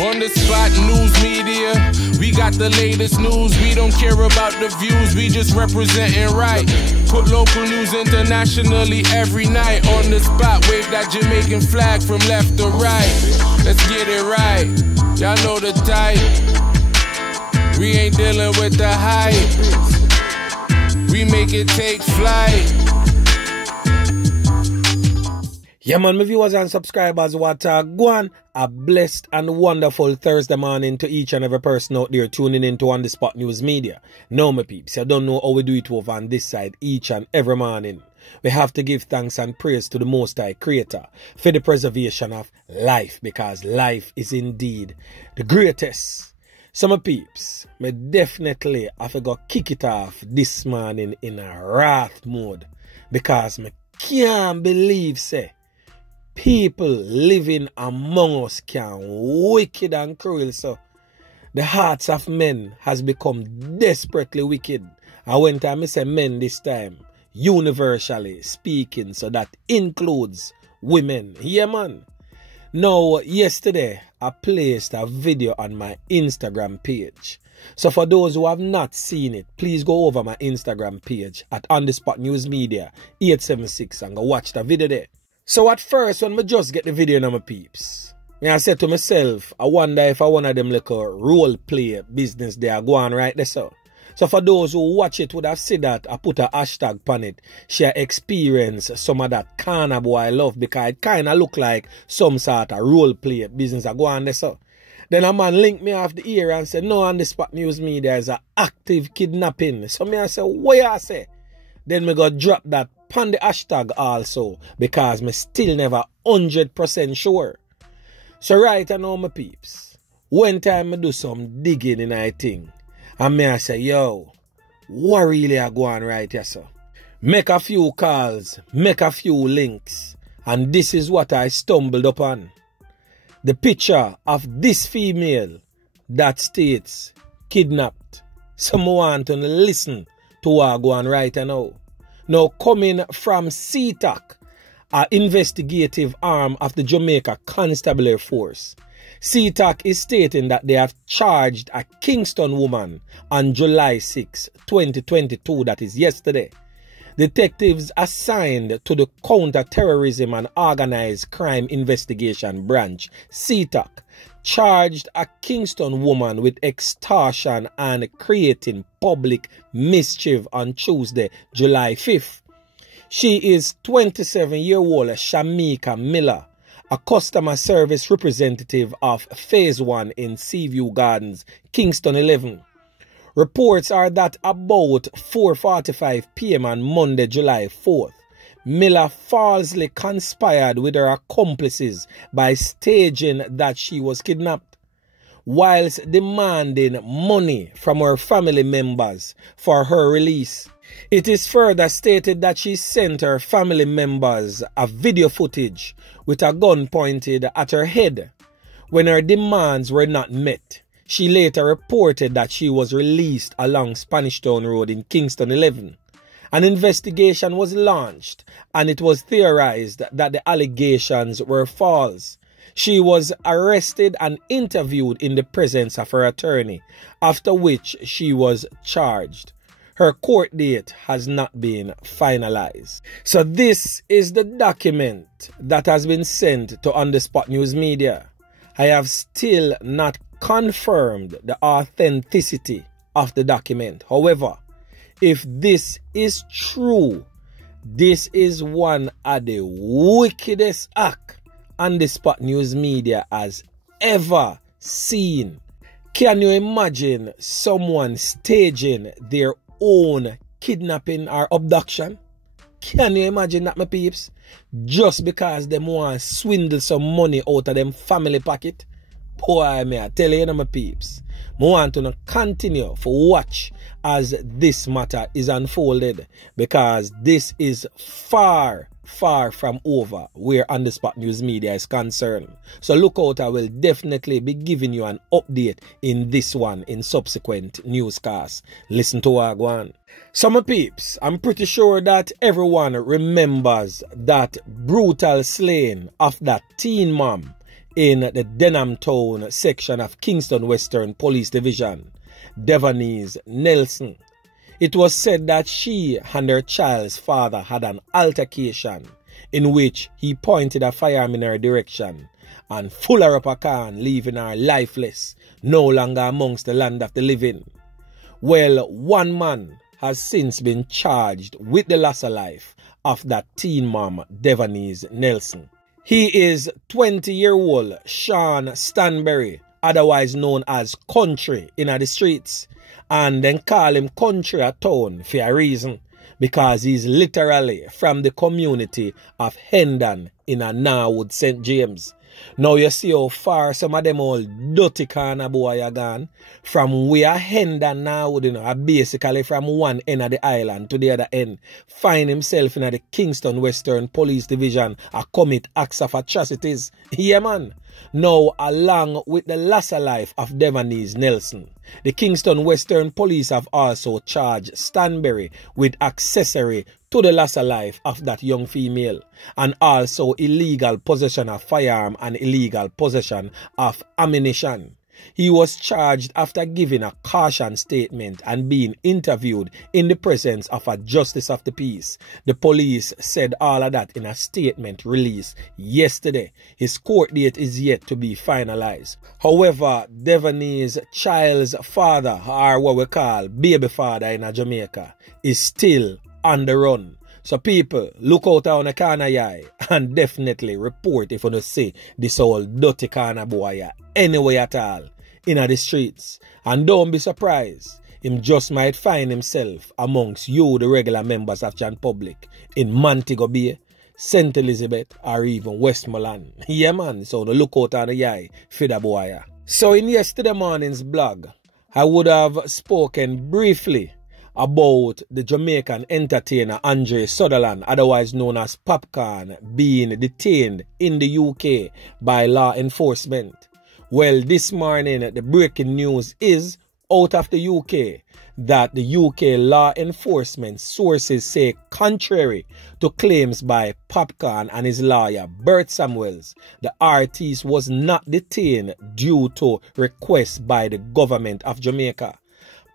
On the spot news media, we got the latest news. We don't care about the views, we just representing right. Put local news internationally every night. On the spot, wave that Jamaican flag from left to right. Let's get it right, y'all know the type. We ain't dealing with the hype, we make it take flight. Yeah man, my viewers and subscribers, what go on. A blessed and wonderful Thursday morning to each and every person out there tuning in to On The Spot News Media. Now my peeps, you don't know how we do it over on this side each and every morning. We have to give thanks and praise to the Most High Creator for the preservation of life, because life is indeed the greatest. So my peeps, me definitely have to go kick it off this morning in a wrath mode, because me can't believe say people living among us can wicked and cruel. So the hearts of men has become desperately wicked. And when time I say men this time, universally speaking, so that includes women. Yeah man. Now yesterday I placed a video on my Instagram page. So for those who have not seen it, please go over my Instagram page at On The Spot News Media 876 and go watch the video there. So at first, when I just get the video on my peeps, I said to myself, I wonder if I one of them little role play business they are going right there. So for those who watch it would have said that I put a hashtag on it, share experience some of that Corna boy love, because it kind of look like some sort of role play business I go on there. So then a man linked me off the ear and said, no, On The Spot News Media is an active kidnapping. So me I say, what I say? Then me go drop that on the hashtag also, because me still never 100% sure. So right now my peeps, one time I do some digging in I thing, and me I say, yo, what really are going right here, so? Make a few calls, make a few links, and this is what I stumbled upon. The picture of this female that states kidnapped. Someone want to listen to what going right now. Now coming from CTAC, an investigative arm of the Jamaica Constabulary Force. CTAC is stating that they have charged a Kingston woman on July 6, 2022, that is yesterday. Detectives assigned to the Counter-Terrorism and Organized Crime Investigation Branch, CTAC, charged a Kingston woman with extortion and creating public mischief on Tuesday, July 5th. She is 27-year-old Shamika Miller, a customer service representative of Phase 1 in Seaview Gardens, Kingston 11. Reports are that about 4:45 p.m. on Monday, July 4th, Miller falsely conspired with her accomplices by staging that she was kidnapped, whilst demanding money from her family members for her release. It is further stated that she sent her family members a video footage with a gun pointed at her head. When her demands were not met, she later reported that she was released along Spanish Town Road in Kingston 11. An investigation was launched, and it was theorized that the allegations were false. She was arrested and interviewed in the presence of her attorney, after which she was charged. Her court date has not been finalized. So this is the document that has been sent to On The Spot News Media. I have still not confirmed the authenticity of the document. However, if this is true, this is one of the wickedest acts On The Spot News Media has ever seen. Can you imagine someone staging their own kidnapping or abduction? Can you imagine that, my peeps? Just because them want to swindle some money out of them family pocket? Boy, may I tell you, my peeps, I want to continue for watch as this matter is unfolded, because this is far from over where On The Spot News Media is concerned. So look out, I will definitely be giving you an update in this one in subsequent newscasts. Listen to what I go on. So my peeps, I'm pretty sure that everyone remembers that brutal slaying of that teen mom in the Denham Town section of Kingston Western Police Division, Devonese Nelson. It was said that she and her child's father had an altercation in which he pointed a firearm in her direction and full her up a can, leaving her lifeless, no longer amongst the land of the living. Well, one man has since been charged with the loss of life of that teen mom, Devonese Nelson. He is 20-year-old Sean Stanberry, otherwise known as Country in the streets, and then call him Country at town for a reason, because he's literally from the community of Hendon in a Norwood, St. James. Now you see how far some of them old dirty Corna boy are gone. From where Hendon Norwood, are basically from one end of the island to the other end, find himself in the Kingston Western Police Division a commit acts of atrocities. Yeah, man. Now, along with the loss of life of Devonese Nelson, the Kingston Western Police have also charged Stanberry with accessory to the loss of life of that young female, and also illegal possession of firearm and illegal possession of ammunition. He was charged after giving a caution statement and being interviewed in the presence of a justice of the peace. The police said all of that in a statement released yesterday. His court date is yet to be finalized. However, Devonese's child's father, or what we call baby father in Jamaica, is still on the run. So people, look out on the corner eye and definitely report if you see this old dirty corner boy anyway at all in the streets. And don't be surprised, him just might find himself amongst you, the regular members of Jan Public, in Montego Bay, St. Elizabeth, or even Westmoreland. Yeah, man, so the look out on the eye for the boy. So in yesterday morning's blog, I would have spoken briefly about the Jamaican entertainer Andre Sutherland, otherwise known as Popcorn, being detained in the UK by law enforcement. Well, this morning the breaking news is out of the UK that the UK law enforcement sources say, contrary to claims by Popcorn and his lawyer Bert Samuels, the artist was not detained due to requests by the government of Jamaica.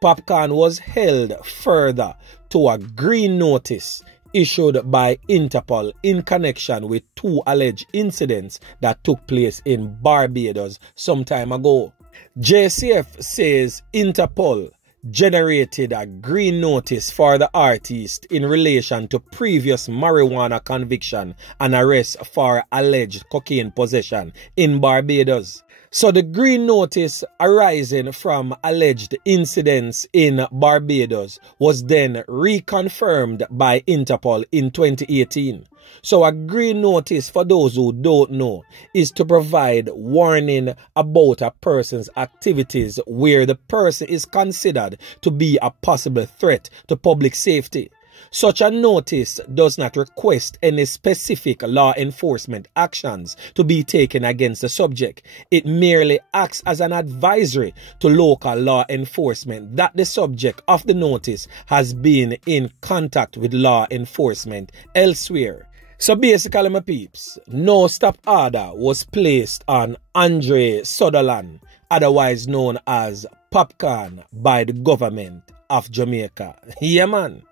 Popcorn was held further to a green notice issued by Interpol in connection with two alleged incidents that took place in Barbados some time ago. JCF says Interpol generated a green notice for the artist in relation to previous marijuana conviction and arrest for alleged cocaine possession in Barbados. So the green notice arising from alleged incidents in Barbados was then reconfirmed by Interpol in 2018. So a green notice, for those who don't know, is to provide warning about a person's activities where the person is considered to be a possible threat to public safety. Such a notice does not request any specific law enforcement actions to be taken against the subject. It merely acts as an advisory to local law enforcement that the subject of the notice has been in contact with law enforcement elsewhere. So basically, my peeps, no stop order was placed on Andre Sutherland, otherwise known as Popcorn, by the government of Jamaica. Yeah, man.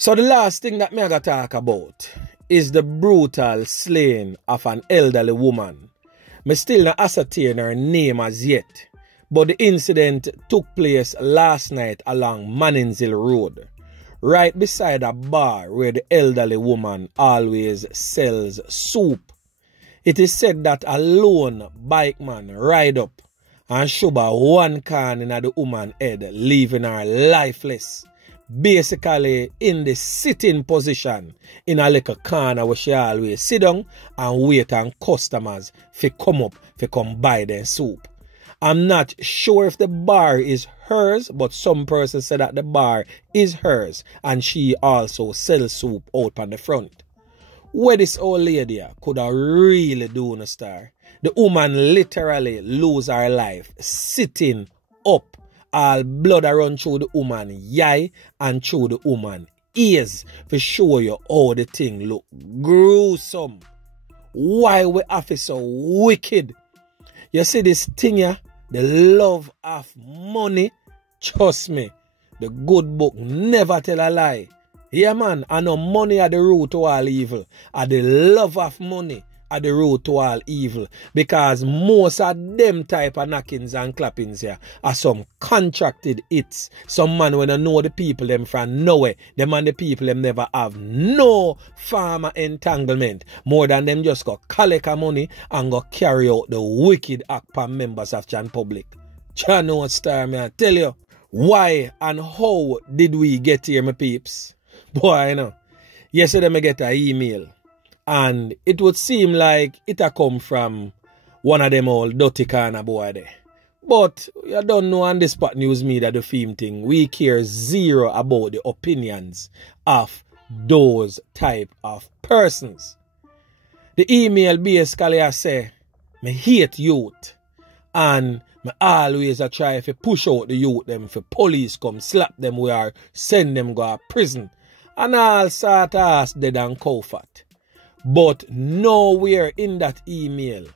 So the last thing that me I gotta talk about is the brutal slaying of an elderly woman. Me still not ascertain her name as yet, but the incident took place last night along Mannings Road, right beside a bar where the elderly woman always sells soup. It is said that a lone bikeman ride up and shove one can in the woman's head, leaving her lifeless. Basically in the sitting position in a little corner where she always sit down and wait on customers to come up to come buy their soup. I'm not sure if the bar is hers, but some person said that the bar is hers and she also sells soup out on the front. Where this old lady could have really do a star. The woman literally lose her life sitting up. All blood run through the woman eye and through the woman ears to show you how the thing look gruesome. Why we have it so wicked You see this thing here, the love of money, trust me, the good book never tell a lie. Yeah man, I know money are the root to all evil. And the love of money are the root to all evil. Because most of them type of knockings and clappings here are some contracted hits. Some man when I know the people them from nowhere. Them and the people them never have no farmer entanglement. More than them just go collect money and go carry out the wicked act for members of Jan Public. Chan no star me I tell you. Why and how did we get here, my peeps? Boy, you know, yesterday I get an email and it would seem like it a come from one of them old dirty Corna boy there. But you don't know on the Spot News Media the theme thing. We care zero about the opinions of those type of persons. The email basically say, me hate youth and me always a try to push out the youth them for police come slap them or send them go to prison. And all sort of ass dead and cow fat. But nowhere in that email,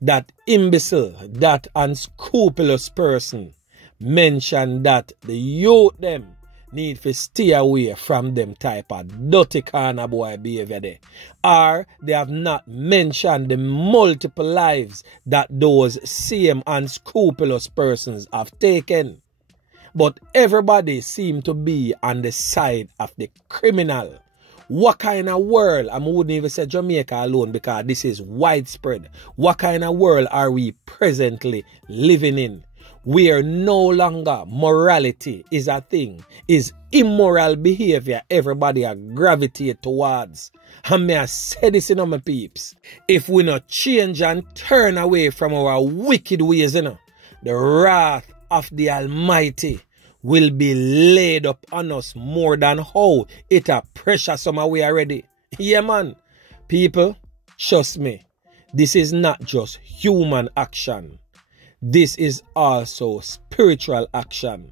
that imbecile, that unscrupulous person mentioned that the youth them need to stay away from them type of dirty Corna boy behavior there. Or they have not mentioned the multiple lives that those same unscrupulous persons have taken. But everybody seem to be on the side of the criminal. What kind of world, I wouldn't even say Jamaica alone because this is widespread. What kind of world are we presently living in? Where no longer morality is a thing, is immoral behavior everybody gravitate towards. And may I say this in my peeps, if we not change and turn away from our wicked ways, the wrath of the Almighty will be laid up on us more than how it a pressure some way already. Yeah man, people, trust me, this is not just human action. This is also spiritual action.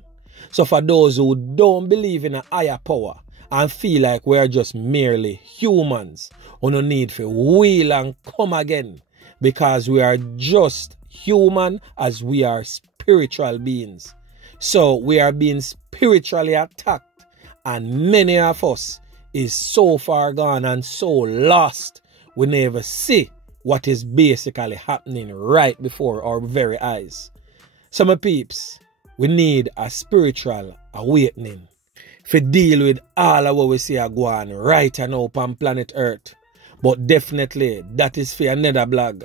So for those who don't believe in a higher power and feel like we're just merely humans, who no need for wheel and come again, because we are just human as we are spiritual beings. So we are being spiritually attacked, and many of us is so far gone and so lost we never see what is basically happening right before our very eyes. So my peeps, we need a spiritual awakening to deal with all of what we see go on right now on planet Earth. But definitely that is for another blog.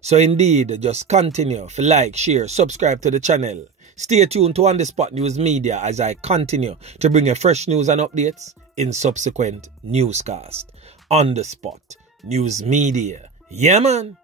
So indeed, just continue to like, share, subscribe to the channel. Stay tuned to On The Spot News Media as I continue to bring you fresh news and updates in subsequent newscasts. On The Spot News Media. Yeah man.